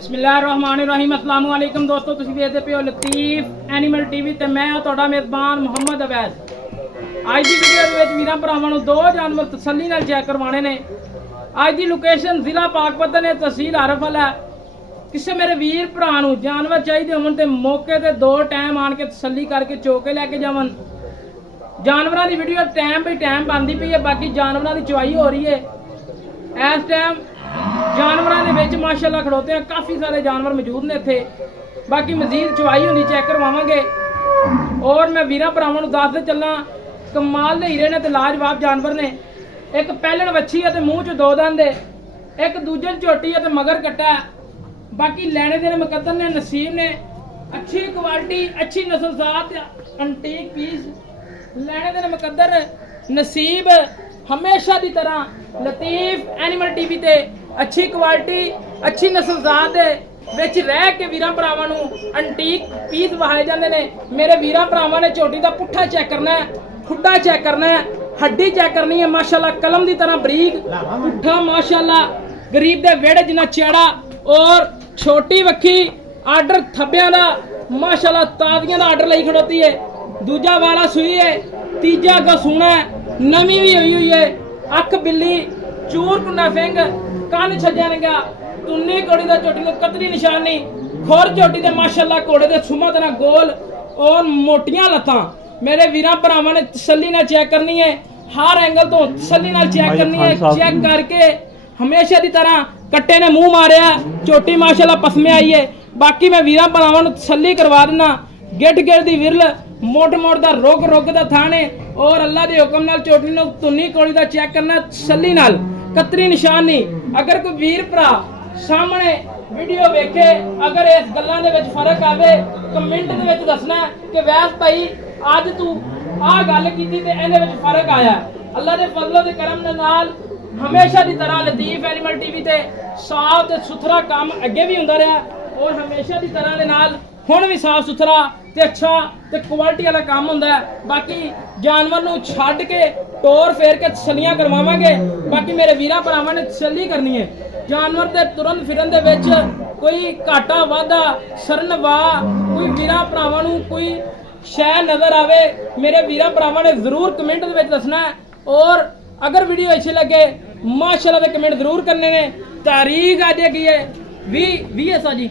बिस्मिल्लाहिर्रहमानिर्रहीम अस्सलाम वालेकुम दोस्तों, तुसीं वेखदे पे हो लतीफ एनिमल टीवी ते मैं तुहाडा मेज़बान मुहम्मद अवैस। अज की वीडियो दे विच वीरां भरावां नूं दो जानवर तसल्ली नाल चैक करवाने ने। अज की लोकेशन जिला पाकपतन है, तहसील हरफल है। किसी मेरे वीर भरा नूं जानवर चाहिए होवन ते मौके ते दो टाइम आन के तसल्ली करके चोके लैके जावन। जानवरों की वीडियो टाइम बाई टाइम बनती पई है। बाकी जानवरों की चुवाई हो रही है इस टाइम। जानवरों के विच माशाअल्लाह खड़ोते हैं, काफ़ी सारे जानवर मौजूद ने इत्थे। बाकी मजीद चुवाई होनी चेक करवावांगे। और मैं वीरां भरावां नूं दसदे चलना, कमाल दे हीरे ने ते लाजवाब जानवर ने। एक पैलण वच्छी है ते मूँह च दो दंद है, एक दूजे झोटी है ते मगर कट्टा है। बाकी लैने देने मुकद्दर ने, नसीब ने। अच्छी क्वालिटी, अच्छी नस्लजात, एंटीक पीस लैने देने मुकद्दर नसीब। हमेशा की तरह लतीफ एनिमल टीवी ते अच्छी क्वालिटी, अच्छी नस्लजात दे विच रह के वीरां भरावां नूं एंटीक पीस वहाए जांदे ने। मेरे वीरां भरावां ने झोटी दा पुट्ठा चेक करना है, खुड्डा चेक करना है, हड्डी चेक करनी है। माशाअल्लाह कलम की तरह बरीक पुट्ठा, माशाअल्लाह गरीब दे वेड़े जिन्ना चौड़ा। और छोटी वक्खी आर्डर थब्बियां दा माशाअल्लाह ताजियां दा आर्डर लई खड़ोती है। दूजा वाला सूई है, तीजा अग्गा सूना है, नवी भी हुई है। अख बिल्ली, चूर कुंडा सिंह, कन छज्जा नंगा, तुन्नी घोड़ी दा झोटी नूं कतरी निशानी, खुर झोटी दे माशाअल्लाह घोड़े दे सुमा तरह गोल और मोटियां लत्तां। मेरे वीरां भरावां ने तसल्ली नाल चेक करनी है, हर एंगल तो तसल्ली नाल चेक करनी है। चेक करके हमेशा की तरह कट्टे ने मुंह मारिया, झोटी माशाअल्लाह पसमे आई है। बाकी मैं वीरां भरावां नूं तसल्ली करवा देना, गिट गिट दी विरल, मोट मोट दा रोग रोग दा थाने। और अल्लाह दे हुक्म नाल झोटी नूं तुन्नी कोड़ी दा चेक करना तसल्ली नाल, कतरी निशानी। अगर कोई वीर भरा सामने वीडियो वेखे, अगर इस गल्लां दे विच फर्क आवे कमेंट दे विच दसना कि वैस भाई अज तू आ गल कीती ते इहदे विच फर्क आया। अल्लाह दे फजलो दे करम दे नाल हमेशा की तरह लतीफ एनिमल टीवी ते साफ ते सुथरा काम अगे भी हुंदा रहा और हमेशा की तरह दे नाल हुण भी साफ सुथरा ते अच्छा ते क्वालिटी वाला काम हुंदा है। बाकी जानवर नूं छड्ड के टोर फेर के तसल्लियां करवावांगे। बाकी मेरे वीरां भरावां ने तसल्ली करनी है। जानवर दे तुरन फिरन दे विच कोई घाटा वाधा सरन वाह, कोई वीरां भरावां नूं कोई शै नज़र आवे, मेरे वीरां भरावां ने जरूर कमेंट दे विच दसना है। और अगर वीडियो अच्छी लगे माशाअल्लाह दे कमेंट जरूर करने ने। तारीख अज की है 20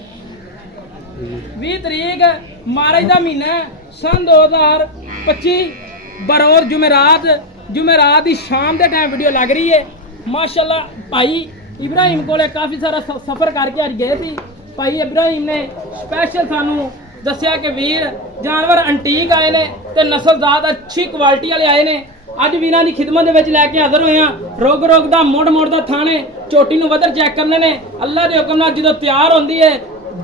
तरीक मार्च का महीना सन 2025 बरोज जुमेरात की शाम के टाइम वीडियो लग रही है। माशाअल्लाह भाई इब्राहिम को काफ़ी सारा सफ़र करके अज गए थे। भाई इब्राहिम ने स्पैशल सानू दसिया कि वीर जानवर एंटीक आए ने ते नस्लजात अच्छी क्वालिटी वाले आए ने। अज वीरां दी खिदमत दे विच लैके हाज़र होए हां। रोग रोग दा मोड़ मोड़ दा थाने, झोटी नूं वधर चेक करने ने। अल्लाह दे हुक्म नाल जदों तैयार होंदी है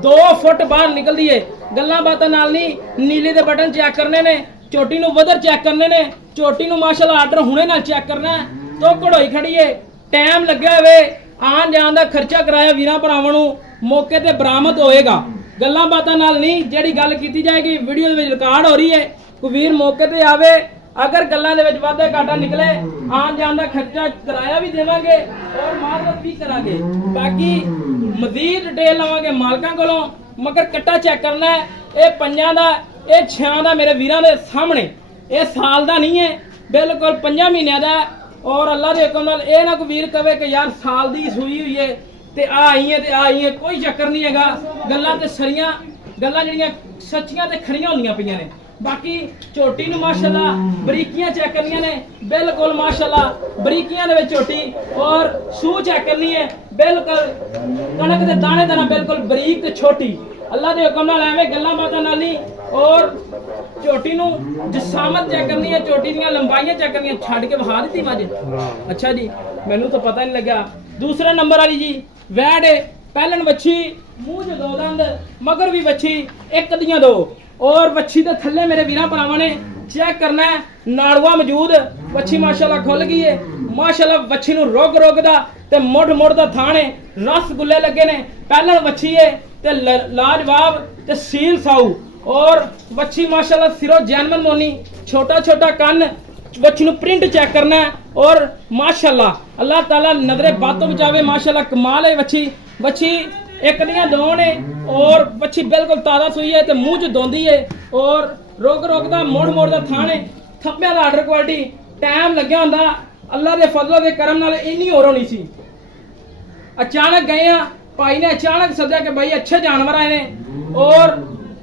2 फुट बाहर निकलदी है। गल्लां बातां नाल नहीं, नीले दे बटन चेक करने ने, झोटी नूं वधर चेक करने ने। झोटी नूं माशाअल्लाह आर्डर हुणे नाल चेक करना है। तो घड़ोई खड़ी है, टाइम लग्या होवे, आन जान दा खर्चा कराया वीरां भरावां नूं मौके ते बरामद होएगा। गल्लां बातां नाल नहीं, जेहड़ी गल कीती जाएगी वीडियो दे विच रिकॉर्ड हो रही है। कोई वीर मौके ते आवे, अगर गल्लां दे विच वाधा घाटा निकले, आन जान दा खर्चा कराया भी देवांगे और मारवत भी करांगे। बाकी मजीद डिटेल लवांगे मालकां कोलों। मगर कट्टा चेक करना है, ये 5 दा, ये 6 दा मेरे वीरां दे सामने। ये साल दा नहीं है, बिल्कुल 5 महीनों दा। और अल्लाह दे हुक्म नाल ये ना कोई वीर कहे कि यार साल दी सूई हुई है ते आई है ते आई है, कोई चक्कर नहीं हैगा। गल्लां ते सरियां गल्लां जिहड़ियां सच्चियां ते खड़ियां होंदियां पईयां ने। बाकी झोटी नूं माशाअल्लाह बरीकियां चेक करनियां ने, बिल्कुल माशाअल्लाह बरीकियां दे विच झोटी। और सूह चेक करनी है, बिल्कुल कणक दे दाने तरह बिल्कुल बरीक ते छोटी। अल्लाह दे हुक्म नाल एवें गल्लां बातां नाल नहीं। और झोटी नूं जिसामत चेक करनी है, झोटी दीयां लंबाइयां चेक करनियां। छड्ड के वहा दी मज, अच्छा जी, मैनू तो पता नहीं लग्या। दूसरे नंबर वाली जी वैड है, पैलन वच्छी, मूँह च 2 दंद, मगर भी वच्छी, एक दियां 2। और वच्छी के थल्ले मेरे वीरां भरावां ने चेक करना है, नाड़ुआ मौजूद। वच्छी माशाअल्लाह खुल गई है। माशाअल्लाह वच्छी नूं रोग रोग दा ते मुड़ मुड़ दा थाने, रसगुल्ले लगे ने। पैलन वच्छी है ते लाजवाब ते सील साऊ। और वच्छी माशाअल्लाह सिरों जैनमन मोनी, छोटा छोटा कन। वच्छी नूं प्रिंट चेक करना है। और माशाअल्लाह अल्लाह ताला नजरे बातों बचावे, माशाअल्लाह कमाल है। वच्छी एक दियां दो ने और बच्ची बिल्कुल ताजा सूई है ते मुंह च दोंदी है और रोक दा मोड़ दा थाने थप्पियां दा आर्डर क्वालिटी टाइम लग्या हुंदा अल्लाह दे फजलो दे करम नाल इन्नी होर होनी सी। अचानक गए हैं भाई ने अचानक सद्या कि भाई अच्छे जानवर आए ने और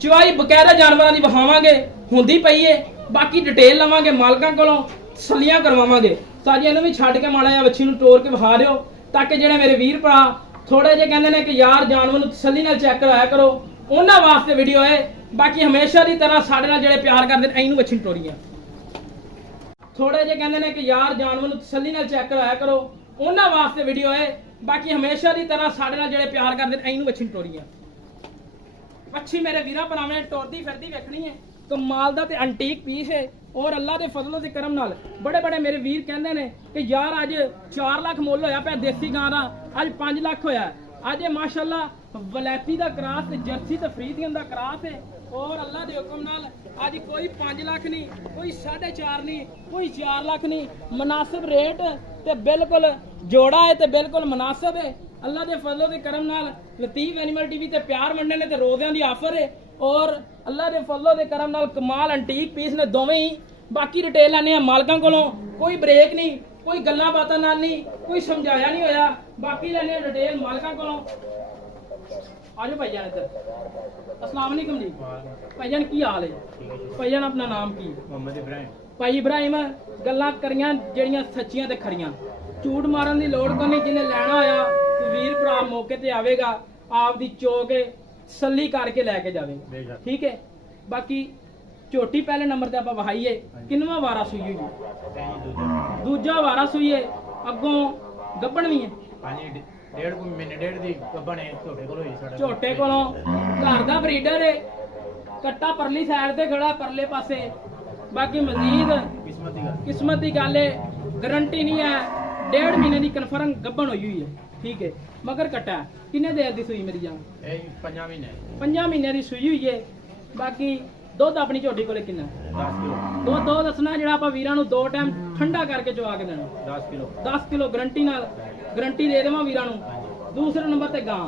चवाई बकायदा जानवरों की विखावांगे हुंदी पई है बाकी डिटेल लवांगे मालकां कोलों तसल्लियां करवावांगे। साजी इन्हूं भी छड्ड के माड़ा जिहा बच्ची नूं टोर के विखा दिओ ताकि जिहड़े मेरे वीर भरा थोड़े जे कहंदे ने कि यार जानवर नूं तसल्ली नाल चैक कराया करो उन्हां वास्ते वीडियो है। बाकी हमेशा की तरह साडे नाल जिहड़े प्यार करदे ने इहनूं बच्ची नूं टोरीआं थोड़े जे कहंदे ने कि यार जानवर नूं तसल्ली नाल चैक कराया करो उन्हां वास्ते वीडियो है। बाकी हमेशा की तरह साडे नाल जिहड़े प्यार करदे ने इहनूं बच्ची नूं टोरीआं मच्छी मेरे वीरां भरावां ने टुरदी फिरदी वेखनी है कमाल दा ते एंटीक पीस है और अल्लाह दे फजलो दे करम नाल बड़े बड़े मेरे वीर कहंदे ने कि यार अज 4 लाख मुੱਲ होया पिया देसी गां दा अज 5 लाख होया अज माशाअल्लाह वलैती दा क्रास ते जर्सी ते फ्रीदियन दा क्रास है और अल्लाह दे हुक्म नाल अज कोई 5 लाख नहीं कोई 4.5 नहीं कोई 4 लाख नहीं मुनासिब रेट ते बिल्कुल जोड़ा है ते बिल्कुल मुनासिब है। अल्लाह दे फजलो दे करम नाल लतीफ एनिमल टीवी ते प्यार मंडे ने ते रोज़ियां दी आफर है और अल्लाह दे फजलो दे करम नाल कमाल एंटीक पीस ने दोवें ही। बाकी डिटेल लैने मालकां कोलों कोई ब्रेक नहीं कोई गल्लां बातां नाल नहीं कोई समझाया नहीं होया बाकी लैने डिटेल मालकां कोलों। आजो भाईजान इधर अस्सलाम वालेकुम जी भाईजान की हाल है भाईजान अपना नाम की मोहम्मद इब्राहिम भाई इब्राहिम गल्लां करियां ਜਿਹੜੀਆਂ सच्चियां ते खरियां झूठ मारन ਦੀ ਲੋੜ ਕੋਈ ਨਹੀਂ जिन्हें ਲੈਣਾ ਹੋਇਆ ਤੇ ਵੀਰ ਭਰਾ ਮੌਕੇ ਤੇ ਆਵੇਗਾ ਆਪ ਦੀ ਚੋ ਕੇ ਤਸੱਲੀ ਕਰਕੇ ਲੈ ਕੇ ਜਾਵੇ ਠੀਕ ਹੈ। ਬਾਕੀ ਝੋਟੀ ਪਹਿਲੇ ਨੰਬਰ ਤੇ ਆਪਾਂ ਵਹਾਈਏ ਕਿੰਨਵਾਂ ਵਾਰਾ ਸੂਈ ਹੋਈ ਦੂਜਾ ਵਾਰਾ ਸੂਈ ਹੈ ਅੱਗੋਂ ਗੱਬਣ ਵੀ ਹੈ ਹਾਂਜੀ ਡੇਢ ਮਹੀਨੇ ਡੇਢ ਦੀ ਗੱਬਣ ਹੈ ਝੋਟੇ ਕੋਲ ਹੋਈ ਸਾਡਾ ਝੋਟੇ ਕੋਲੋਂ ਘਰ ਦਾ ਬਰੀਡਰ ਹੈ ਕੱਟਾ ਪਰਲੀ ਸਾਈਡ ਤੇ ਖੜਾ ਪਰਲੇ ਪਾਸੇ ਬਾਕੀ ਮਜ਼ੀਦ किस्मत की गल है गारंटी नहीं है 1.5 महीने की कन्फर्म गब्बन हुई हुई है ठीक है मगर कट्टा किन्ने देर की सूई मेरी जान 5 महीने की सूई हुई है। बाकी दुध अपनी झोटी को किन्ना 10 किलो दो दसना जो आप वीरां नूं 2 टाइम ठंडा करके चवा के देना 10 किलो गारंटी दे देवां वीरां नूं। दूसरे नंबर ते गां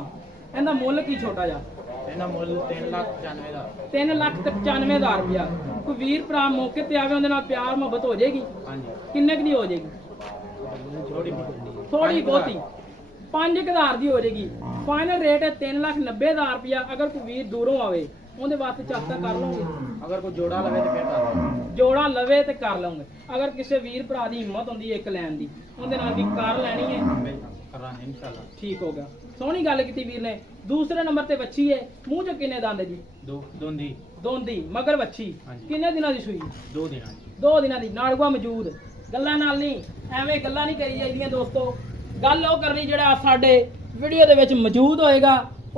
इहदा मुੱਲ की छोटा जा ਇਹਨਾਂ ਮੁੱਲ 3,95,000 ਦਾ 3,95,000 रुपया कोई वीर भरा मौके ते आवे उहदे नाल प्यार मुहब्बत हो जाएगी ਹਾਂਜੀ किन्ने दी हो जाएगी थोड़ी बहुती 5,000 दी हो जाएगी। फाइनल रेट है 3,90,000 रुपया। अगर कोई वीर दूरों आवे उहदे वास्ते चाचा कर लोगे ਅਗਰ ਕੋਈ ਜੋੜਾ ਲਵੇ ਤੇ ਫਿਰ ਕਰ ਲਵਾਂਗੇ जोड़ा लवे ते कर लोगे। अगर किसी वीर भरा दी हिम्मत होंदी है एक लैन दी उहदे नाल भी कर लैनी है ਕਰਾਂਗੇ ਇਨਸ਼ਾਅੱਲਾ ठीक हो गया। सोहनी गल कीती वीर ने। दूसरे नंबर ते बच्ची है मूंह च किन्ने दंद है जी ਦੋਂਦੀ दोंदी मगर बच्ची ਹਾਂਜੀ। किन्ने दिनां दी सूई 2 ਦਿਨਾਂ ਦੀ 2 दिनां दी नाड़ूआ मौजूद गल्लां नाल नहीं एवें गल्लां नहीं करी जाइदियां दोस्तों गल ਉਹ करनी ਜਿਹੜਾ ਸਾਡੇ ਵੀਡੀਓ ਦੇ ਵਿੱਚ ਮੌਜੂਦ ਹੋਏਗਾ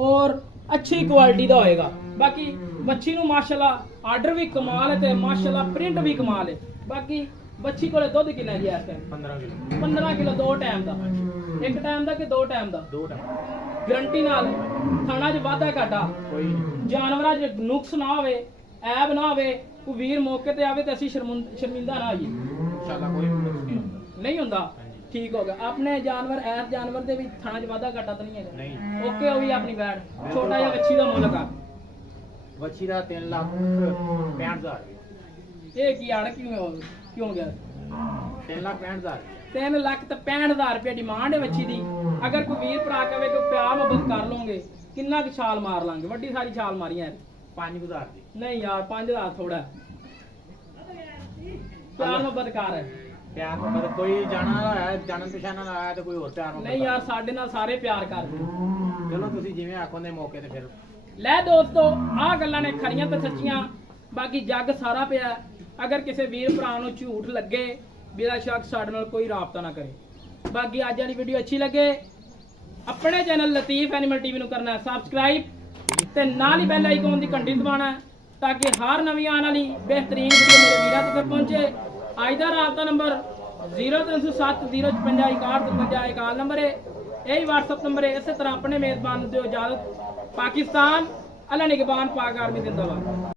ਔਰ ਅੱਛੀ ਕੁਆਲਿਟੀ ਦਾ ਹੋਏਗਾ। ਬਾਕੀ ਬੱਚੀ ਨੂੰ ਮਾਸ਼ਾਅੱਲਾ ਆਰਡਰ ਵੀ ਕਮਾਲ ਹੈ ਤੇ ਮਾਸ਼ਾਅੱਲਾ ਪ੍ਰਿੰਟ ਵੀ ਕਮਾਲ ਹੈ। ਬਾਕੀ ਬੱਚੀ ਕੋਲੇ ਦੁੱਧ ਕਿੰਨਾ ਜੀ ਇਸ ਟਾਈਮ 15 ਕਿਲੋ 15 ਕਿਲੋ 2 ਟਾਈਮ ਦਾ ਇੱਕ ਟਾਈਮ ਦਾ ਕਿ 2 ਟਾਈਮ ਦਾ 2 ਟਾਈਮ ਗਰੰਟੀ ਨਾਲ ਥਾਣਾ 'ਚ ਵਾਧਾ ਘਾਟਾ ਕੋਈ ਨਹੀਂ ਜਾਨਵਰਾਂ 'ਚ ਨੁਕਸ ਨਾ ਹੋਵੇ ਐਬ ਨਾ ਹੋਵੇ ਕੋਈ ਵੀਰ ਮੌਕੇ ਤੇ ਆਵੇ ਤੇ ਅਸੀਂ ਸ਼ਰਮਿੰਦਾ ਨਾ ਹੋਈਏ ਇਨਸ਼ਾਅੱਲਾ ਕੋਈ ਨੁਕਸ ਨਹੀਂ ਹੁੰਦਾ ਨਹੀਂ ਹੁੰਦਾ ਠੀਕ ਹੋ ਗਿਆ। ਆਪਣੇ ਜਾਨਵਰ ਐਸ ਜਾਨਵਰ ਦੇ ਵੀ ਥਾਣਾ 'ਚ ਵਾਧਾ ਘਾਟਾ ਤਾਂ ਨਹੀਂ ਹੈਗਾ ਨਹੀਂ ਓਕੇ ਹੋਈ ਆਪਣੀ ਬੈਡ ਛੋਟਾ ਜਿਹਾ ਬੱਚੀ ਦਾ ਮੁੱਲ ਕਰ ਬੱਚੀ ਦਾ 3,65,000 ਇਹ ਕੀ ਆੜ ਕਿਉਂ ਗਿਆ 3,65,000 3,65,000 रुपया डिमांड है बच्ची दी। अगर कोई वीर भरा कहे कि प्यार मोहब्बत कर लोगे किन्ना की छाल मार लांगे वड्डी सारी छाल मारी यार 5,000 ਦੀ नहीं यार 5,000 थोड़ा प्यार मोहब्बत कर है ਪਿਆਰ ਮਤਲਬ ਕੋਈ ਜਾਣਾ ਹੈ ਜਾਣਨ ਪਛਾਣਨ ਆਇਆ ਤੇ ਕੋਈ ਹੋਰ ਪਿਆਰ ਮੁਹੱਬਤ नहीं यार साडे नाल सारे प्यार करदे ਚਲੋ ਤੁਸੀਂ ਜਿਵੇਂ ਆਖੋ ਦੇ ਮੌਕੇ ਤੇ ਫਿਰ ਲੈ ਦੋਸਤੋ ਆਹ ਗੱਲਾਂ ਨੇ ਖਰੀਆਂ ਤੇ ਸੱਚੀਆਂ ਬਾਕੀ ਜੱਗ ਸਾਰਾ ਪਿਆ। ਅਗਰ ਕਿਸੇ ਵੀਰ ਭਰਾ ਨੂੰ ਝੂਠ ਲੱਗੇ ਬਿਨਾਂ ਸ਼ੱਕ ਸਾਡੇ ਨਾਲ ਕੋਈ ਰਾਬਤਾ ਨਾ ਕਰੇ। ਬਾਕੀ ਅੱਜ ਵਾਲੀ ਵੀਡੀਓ ਅੱਛੀ ਲੱਗੇ ਆਪਣੇ ਚੈਨਲ ਲਤੀਫ ਐਨੀਮਲ ਟੀਵੀ ਨੂੰ ਕਰਨਾ ਸਬਸਕ੍ਰਾਈਬ ਤੇ ਨਾਲ ਹੀ ਬੈਲ ਆਈਕਨ ਦੀ ਘੰਟੀ ਦਬਾਉਣਾ ਤਾਂ ਕਿ ਹਰ ਨਵੀਂ ਆਉਣ ਵਾਲੀ ਬਿਹਤਰੀਨ ਵੀਡੀਓ ਮੇਰੇ ਵੀਰਾਂ ਤੱਕ ਪਹੁੰਚੇ। ਅੱਜ ਦਾ ਰਾਬਤਾ ਨੰਬਰ 0307 056 6153 ਕਾਲ ਨੰਬਰ ਹੈ यही व्हाट्सएप नंबर है। इसी तरह अपने मेजबान दो इजाजत पाकिस्तान अल्लाह निगहबान पाक आर्मी जिंदाबाद।